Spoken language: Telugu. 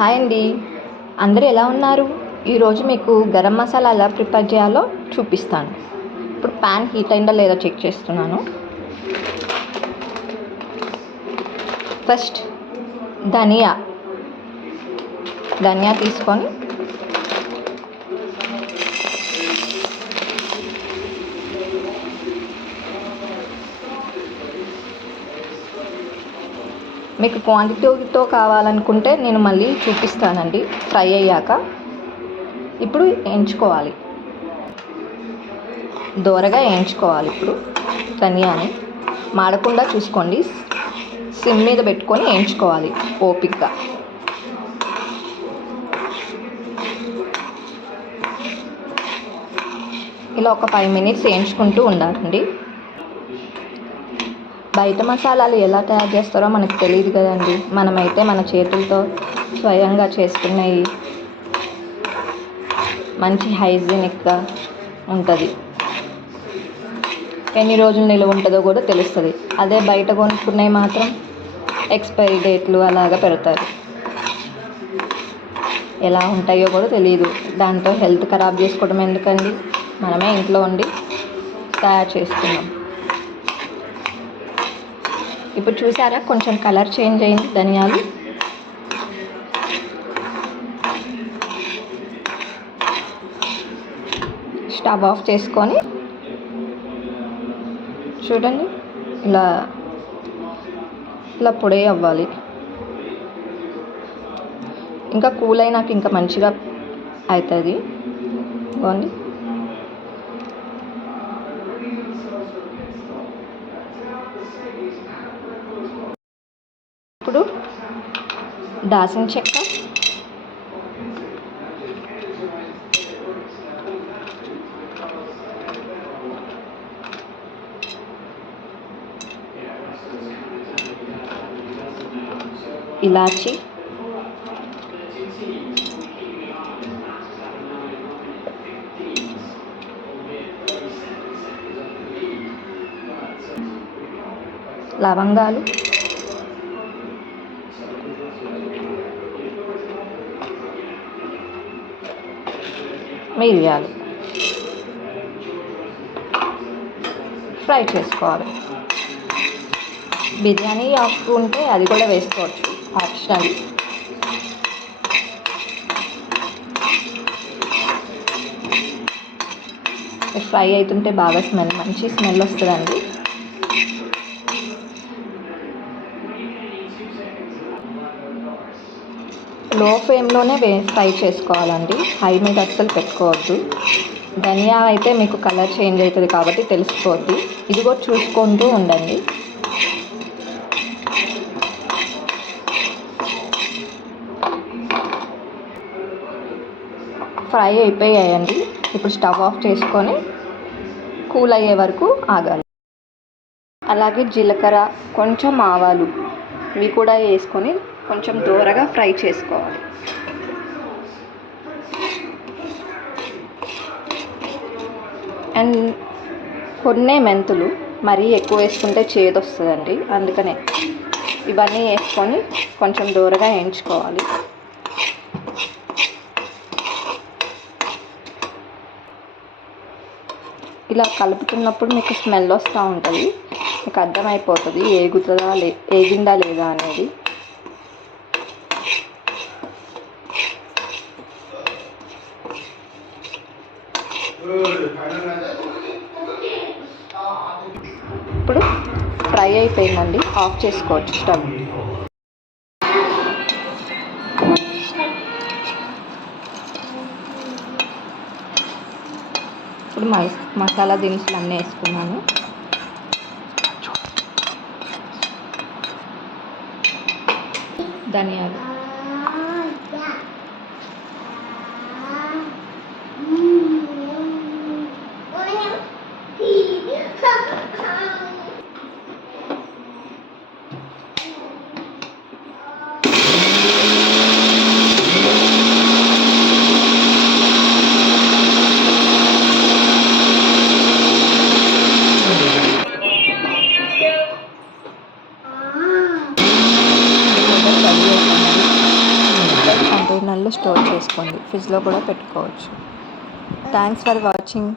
హాయ్ అండి, అందరూ ఎలా ఉన్నారు? ఈరోజు మీకు గరం మసాలా ఎలా ప్రిపేర్ చేయాలో చూపిస్తాను. ఇప్పుడు ప్యాన్ హీట్ అయిందో లేదో చెక్ చేస్తున్నాను. ఫస్ట్ ధనియా తీసుకొని మీకు క్వాంటిటీతో కావాలనుకుంటే నేను మళ్ళీ చూపిస్తానండి ఫ్రై అయ్యాక. ఇప్పుడు వేయించుకోవాలి, దోరగా వేయించుకోవాలి. ఇప్పుడు ధనియాని మాడకుండా చూసుకోండి, సిమ్ మీద పెట్టుకొని వేయించుకోవాలి ఓపికగా. ఇలా ఒక 5 minutes వేయించుకుంటూ ఉండాలండి. బయట మసాలాలు ఎలా తయారు చేస్తారో మనకు తెలియదు కదండి. మనమైతే మన చేతులతో స్వయంగా చేసుకున్నవి మంచి హైజీనిక్గా ఉంటుంది. ఎన్ని రోజులు నిలువ ఉంటుందో కూడా తెలుస్తుంది. అదే బయట కొనుక్కున్నవి మాత్రం ఎక్స్పైరీ డేట్లు అలాగా పెడతారు, ఎలా ఉంటాయో కూడా తెలియదు. దాంతో హెల్త్ ఖరాబ్ చేసుకోవడం ఎందుకండి, మనమే ఇంట్లో ఉండి తయారు చేసుకున్నాం. ఇప్పుడు చూసారా, కొంచెం కలర్ చేంజ్ అయింది ధనియాలు. స్టవ్ ఆఫ్ చేసుకొని చూడండి, ఇలా పొడి అవ్వాలి. ఇంకా కూల్ అయినాక ఇంకా మంచిగా అవుతుంది. బాగుంది. ఇప్పుడు దాల్చిన చెక్క, ఇలాచి, లవంగాలు, మిరియాలు ఫ్రై చేసుకోవాలి. బిర్యానీ ఆకు ఉంటే అది కూడా వేసుకోవచ్చు, ఆప్షనల్. ఫ్రై అవుతుంటే బాగా మంచి స్మెల్ వస్తుందండి. లో ఫ్లేమ్లోనే ఫ్రై చేసుకోవాలండి, హై మీద అస్సలు పెట్టుకోవద్దు. ధనియా అయితే మీకు కలర్ చేంజ్ అవుతుంది కాబట్టి తెలిసిపోద్ది. ఇది కూడా చూసుకుంటూ ఉండండి. ఫ్రై అయిపోయాయండి. ఇప్పుడు స్టవ్ ఆఫ్ చేసుకొని కూల్ అయ్యే వరకు ఆగాలి. అలాగే జీలకర్ర, కొంచెం ఆవాలు ఇవి కూడా వేసుకొని కొంచెం దూరగా ఫ్రై చేసుకోవాలి. అండ్ కొన్ని మెంతులు, మరీ ఎక్కువ వేసుకుంటే చేదు వస్తుందండి, అందుకనే ఇవన్నీ వేసుకొని కొంచెం దూరగా వేయించుకోవాలి. ఇలా కలుపుతున్నప్పుడు మీకు స్మెల్ వస్తూ ఉంటుంది, మీకు అర్థమైపోతుంది ఏగిందా లేదా అనేది. ఇప్పుడు ఫ్రై అయిపోయిందండి, ఆఫ్ చేసుకోవచ్చు స్టవ్. ఇప్పుడు మసాలా దినుసులు అన్నీ వేసుకున్నాను. ధనియాలు, నెలలు స్టోర్ చేసుకోండి. ఫ్రిడ్జ్లో కూడా పెట్టుకోవచ్చు. Thanks for watching.